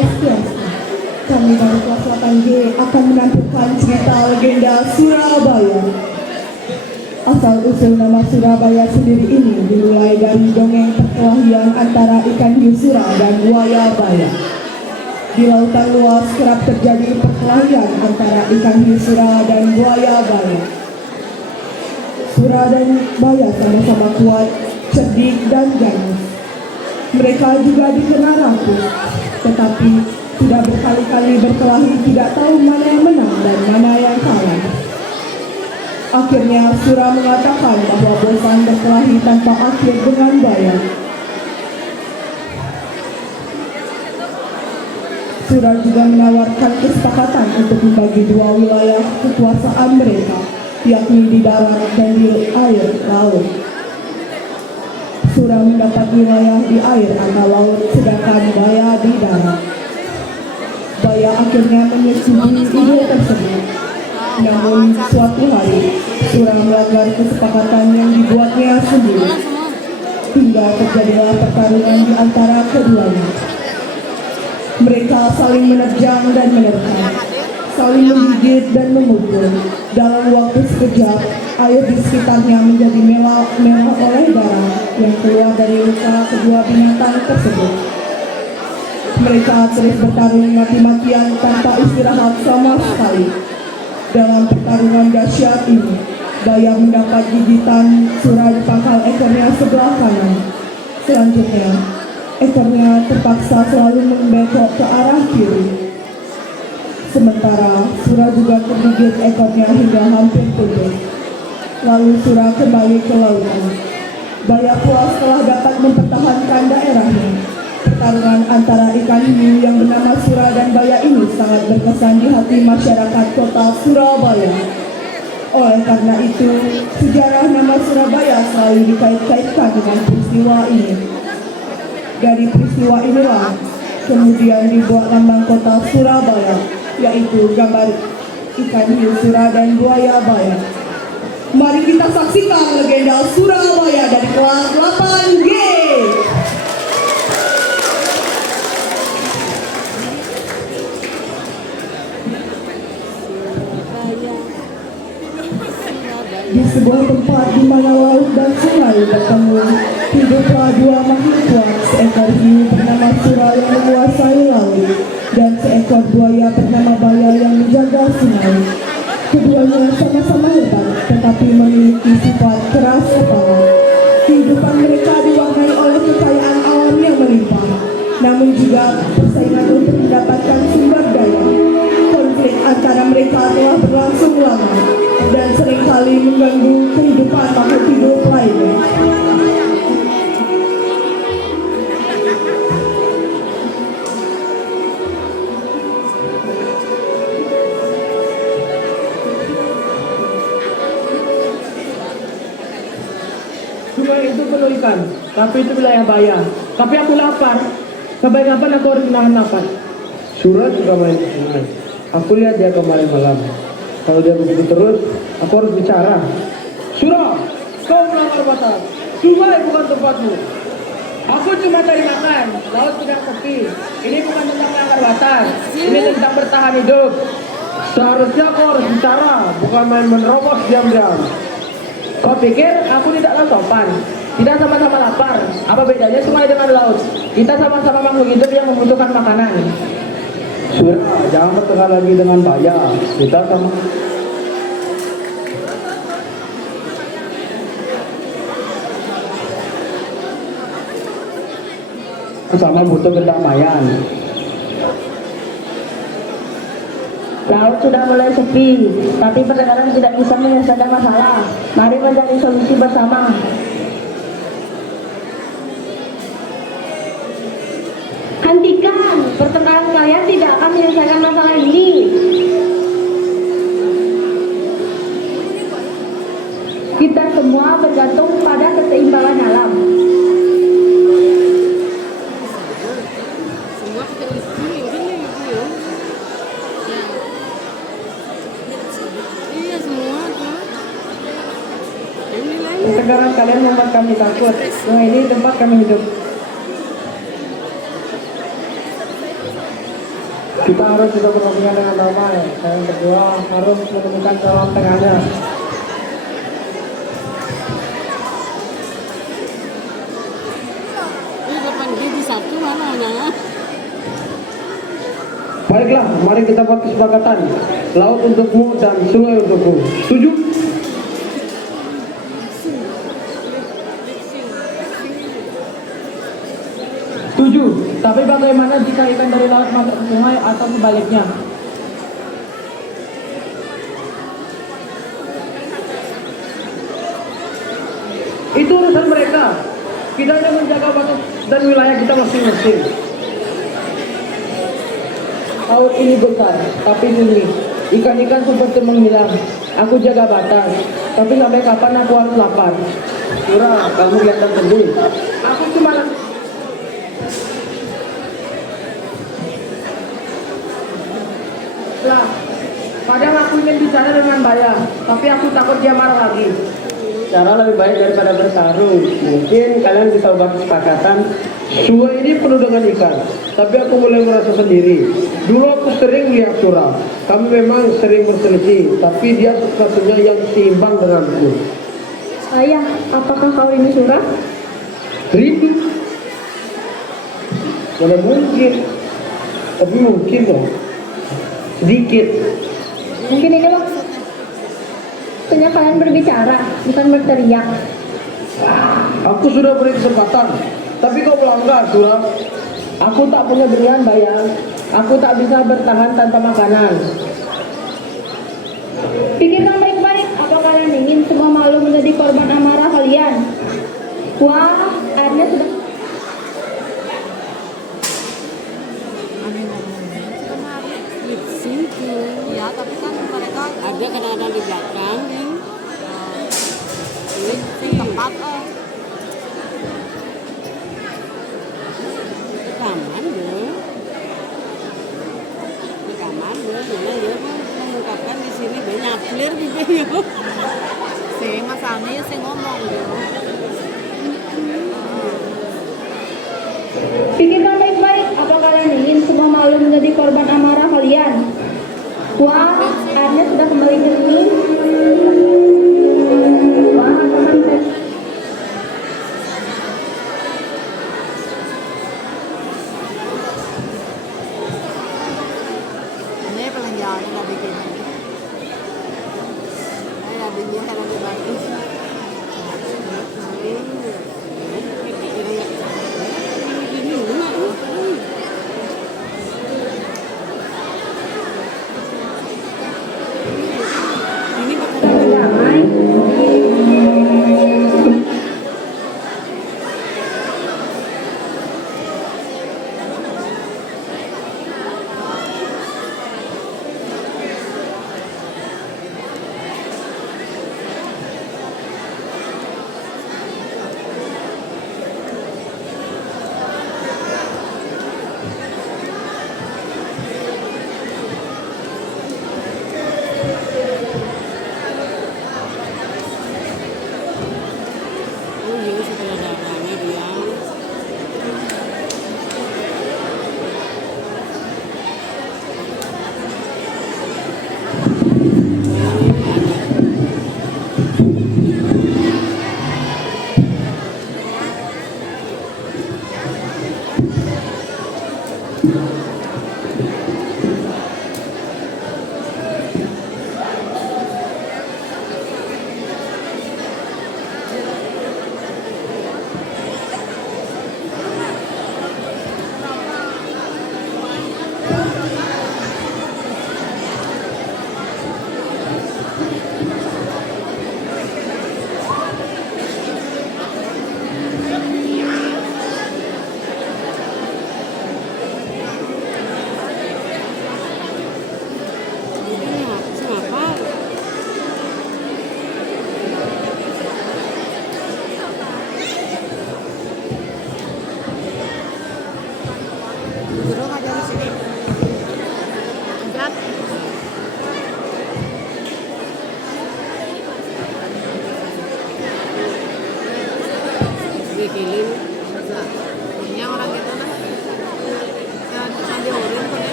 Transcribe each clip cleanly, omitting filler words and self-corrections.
Swastiastu. Kami dari kelas 8G akan menampilkan cerita legenda Surabaya. Asal-usul nama Surabaya sendiri ini dimulai dari dongeng perkelahian antara ikan hiu sura dan buaya baya. Di lautan luas kerap terjadi perkelahian antara ikan hiu sura dan buaya baya. Sura dan baya sama-sama kuat, cerdik, dan ganas. Mereka juga dikenal rampus, tetapi sudah berkali-kali berkelahi tidak tahu mana yang menang dan mana yang kalah. Akhirnya Sura mengatakan bahwa bosan berkelahi tanpa akhir dengan baya. Sura juga menawarkan kesepakatan untuk membagi dua wilayah kekuasaan mereka, yakni di darat dan di air laut. Sura mendapat wilayah di air atau laut, sedangkan baya di darat. Baya akhirnya menyetujui ide tersebut. Namun suatu hari, Sura melanggar kesepakatan yang dibuatnya sendiri, hingga terjadilah pertarungan di antara keduanya. Mereka saling menerjang dan menerkam, saling menggigit dan memukul. Dalam waktu sekejap, air di sekitarnya menjadi merah oleh darah yang keluar dari luka kedua binatang tersebut. Mereka terus bertarung mati-matian tanpa istirahat sama sekali. Dalam pertarungan dahsyat ini, baya mendapat gigitan Sura di pangkal ekornya sebelah kanan. Selanjutnya, ekornya terpaksa selalu membengkok ke arah kiri. Sementara Sura juga tergigit ekornya hingga hampir putus. Lalu Sura kembali ke lautan. Baya puas telah dapat mempertahankan daerahnya. Pertarungan antara ikan hiu yang bernama Sura dan baya ini sangat berkesan di hati masyarakat kota Surabaya. Oleh karena itu, sejarah nama Surabaya selalu dikait-kaitkan dengan peristiwa ini. Dari peristiwa inilah kemudian dibuat lambang kota Surabaya, yaitu gambar ikan hiu sura dan buaya baya. Mari kita saksikan legenda Surabaya dari kelas 8G. Di sebuah tempat di mana laut dan sungai bertemu, hiduplah dua makhluk kuat, seekor hiu bernama Sura yang menguasai laut, dan seekor buaya bernama Baya yang menjaga sungai. Keduanya sama-sama hebat, tetapi memiliki sifat keras kepala. Kehidupan mereka diwarnai oleh kekayaan alam yang melimpah, namun juga persaingan untuk mendapatkan sumber daya. Konflik antara mereka telah berlangsung lama dan seringkali mengganggu kehidupan makhluk hidup lainnya. Sungai itu penuh ikan, tapi itu wilayah baya. Tapi aku lapar. Kapan-kapan aku harus menahan lapar. Sura juga main ke sungai. Aku lihat dia kemarin malam. Kalau dia begitu terus, aku harus bicara. Sura, kau melanggar batas. Sungai bukan tempatmu. Aku cuma cari makan. Laut sedang sepi. Ini bukan tentang melanggar batas. Ini tentang bertahan hidup. Seharusnya kau harus bicara, bukan main menerobos diam-diam. Kau pikir aku tidaklah sopan? Kita sama-sama lapar. Apa bedanya sungai dengan laut? Kita sama-sama makhluk hidup yang membutuhkan makanan. Sura, jangan bertengkar lagi dengan baya. Kita sama butuh perdamaian. Laut sudah mulai sepi, tapi perdagangan tidak bisa menyelesaikan masalah. Mari mencari solusi bersama. Hentikan, pertengkaran kalian tidak akan menyelesaikan masalah ini. Kita semua bergantung pada keseimbangan alam. Pertengkaran kalian membuat kami takut. Sungai ini tempat kami hidup. Kita harus juga berhubungan dengan damai. Dan yang kedua harus menemukan jalan tengahnya. Ini kapan dia di satu mana nah? Baiklah, mari kita buat kesepakatan. Laut untukmu dan sungai untukku. Setuju? Setuju. Tapi bagaimana jika ikan dari laut masuk ke sungai atau sebaliknya? Itu urusan mereka. Kita hanya menjaga batas dan wilayah kita masing-masing. Laut ini besar, tapi sunyi. Ikan-ikan seperti menghilang. Aku jaga batas, tapi sampai kapan aku harus lapar? Surah, kamu kelihatan sedih. Aku cuma lah. Kadang aku ingin bicara dengan Baya, tapi aku takut dia marah lagi. Cara lebih baik daripada bertarung. Mungkin kalian bisa buat kesepakatan. Sungai ini penuh dengan ikan, tapi aku mulai merasa sendiri. Dulu aku sering lihat Surah. Kami memang sering berselisih, tapi dia satu-satunya yang seimbang denganku. Ayah, apakah kau ini Surah? Rindu? Mana mungkin? Tapi mungkin loh. Sedikit. Mungkin ini waktunya kalian berbicara, bukan berteriak. Aku sudah beri kesempatan, tapi kau melanggar, Surah. Aku tak punya pilihan Baya. Aku tak bisa bertahan tanpa makanan. Pikirkan baik-baik, apa kalian ingin semua makhluk menjadi korban amarah kalian? Wah, airnya sudah... Sini. Ya, tapi kan mereka ada kadang-kadang di belakang nih. Ini sing tempat rekaman deh. Rekaman deh, mana dia mengungkapkan di sini banyak clear gitu ya. Sing masalahnya ya sing ngomong ya. Pikirkan baik-baik, apa kalian ingin semua makhluk menjadi korban amarah kalian? Wah, airnya sudah kembali jernih. Wah, apakah bisa... Ini pelanjaannya nggak bikin. Ya, dunia karena dibantu. damai.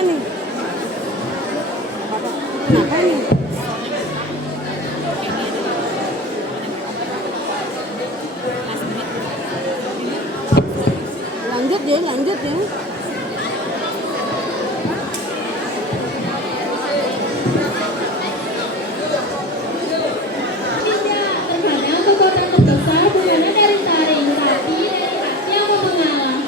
nih? Kenapa nih? Lanjut ya. Terkadang kekuatan terbesar bukannya dari taring, tapi dari hati yang mau mengalah.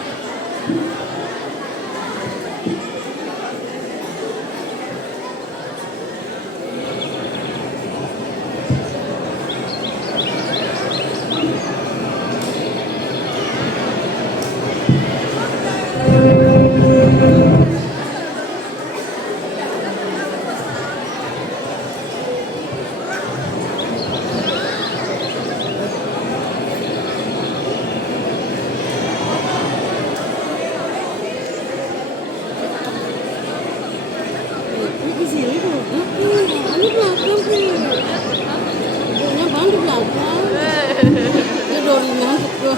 Di sini tuh. Ini belakang sih. Ibunya bang di belakang. Dia dorinya tuh.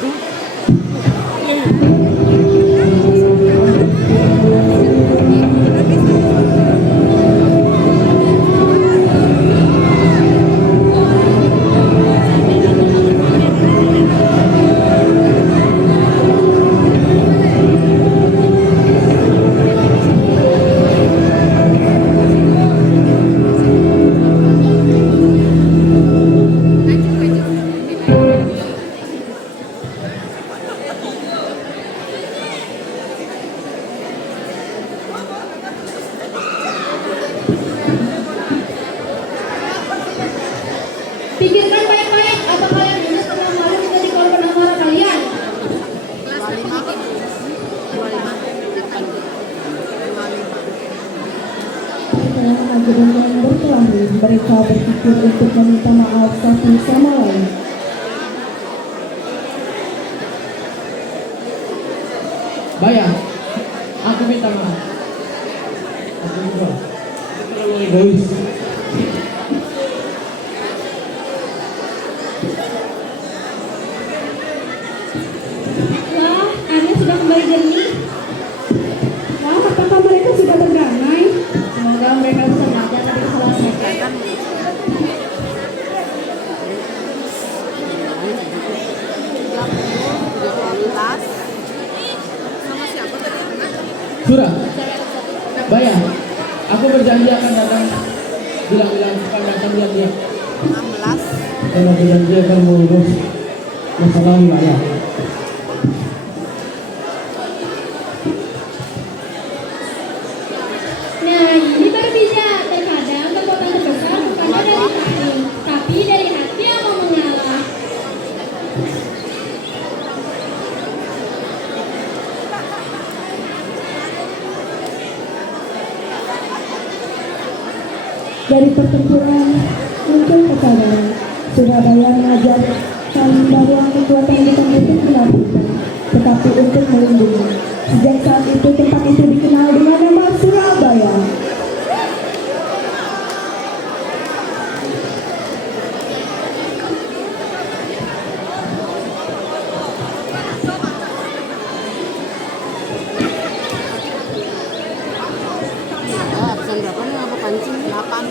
Pikirkan baik-baik, apa kalian dulu pernah malu menjadi korban amarah kalian? Dalam ajaran yang berkelahi, mereka berpikir untuk meminta maaf satu sama lain. Bayang, aku minta maaf. Aku juga terlalu egois. Wah, Anda sudah kembali jernih. Wah, apakah mereka sudah berdamai? Semoga mereka bisa belajar dari kesalahan mereka. Sama siapa tadi? Surah, Bayang, aku berjanji akan datang bilang-bilang akan datang lihat-lihat. 16. Dan aku janji akan mengurus masalah wilayah. Nah, ini berbeda. Terkadang kekuatan terbesar bukannya dari taring, tapi dari hati yang mau mengalah. Dari pertempuran muncul kesadaran. Surabaya mengajarkan bahwa kekuatan bukan untuk menaklukkan, tetapi untuk melindungi. Sejak saat itu tempat itu dikenal dengan nama Surabaya. Absen berapa nih apa pancing? 8.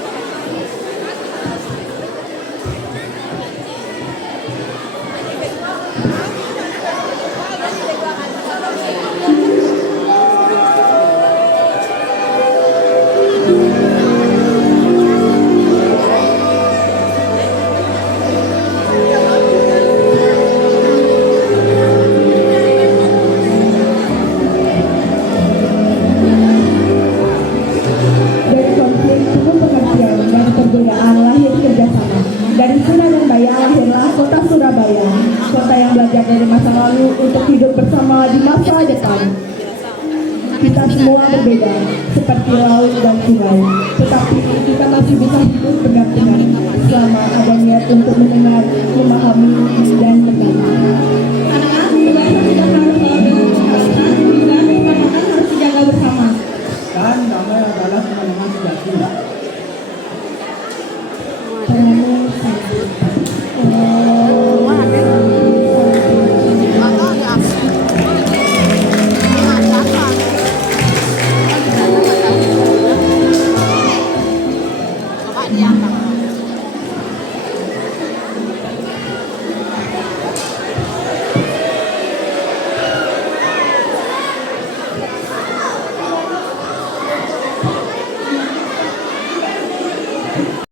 Dari konflik penuh pengertian dan perbedaan lahir kerjasama. Dari Surabaya lahirlah kota Surabaya, kota yang belajar dari masa lalu untuk hidup bersama di masa depan. Kita semua berbeda, seperti laut dan sungai, tetapi kita masih bisa hidup berdampingan selama ada niat untuk mendengar, memahami, dan mengerti.